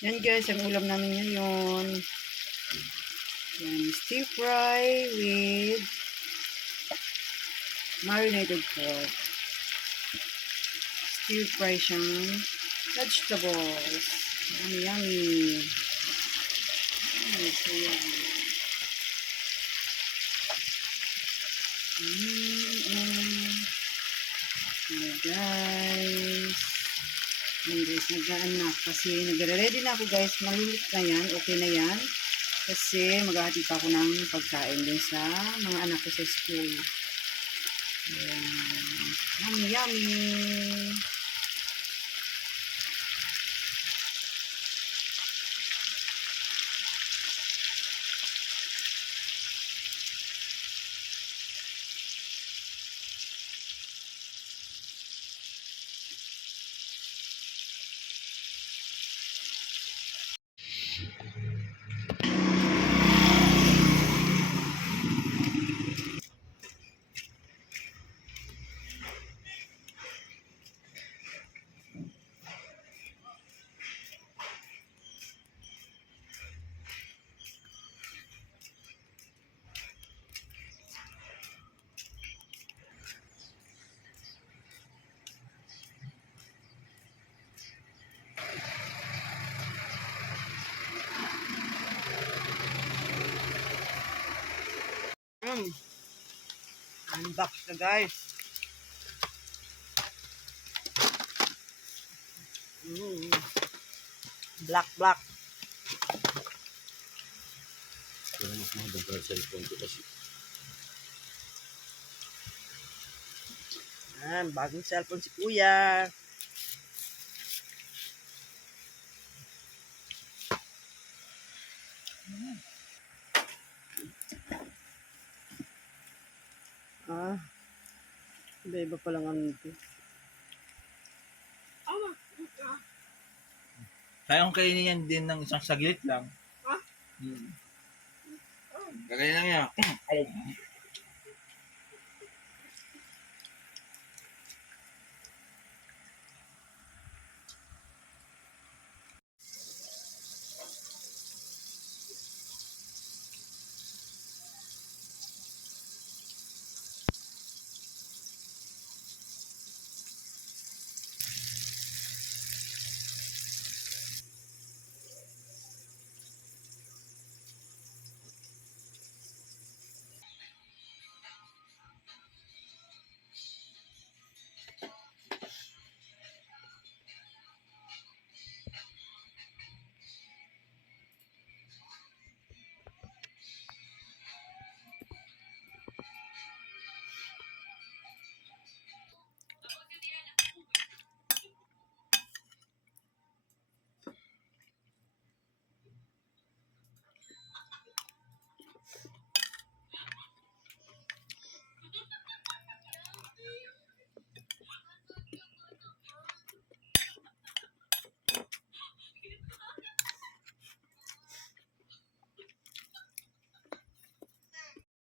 Yan guys, ang ulam namin ngayon. Yan, stir fry with marinated pork. Stir fry siyang vegetables. Yummy, yummy. Ay, so yummy. Ayan guys. Ayan guys, nag-aan na. Kasi nagre-ready na ako guys. Malulit na yan. Okay na yan. Kasi maghahatid pa ako ng pagkain din sa mga anak ko sa school. Ayan. Yummy, yummy. Unbox na guys. Black. Kaya mas mahal ang cellphone ko kasi. Bagong cellphone si Kuya. Iba pa lang ang ito. Kayang kainin yan din ng isang saglit lang. Gagaya lang yan.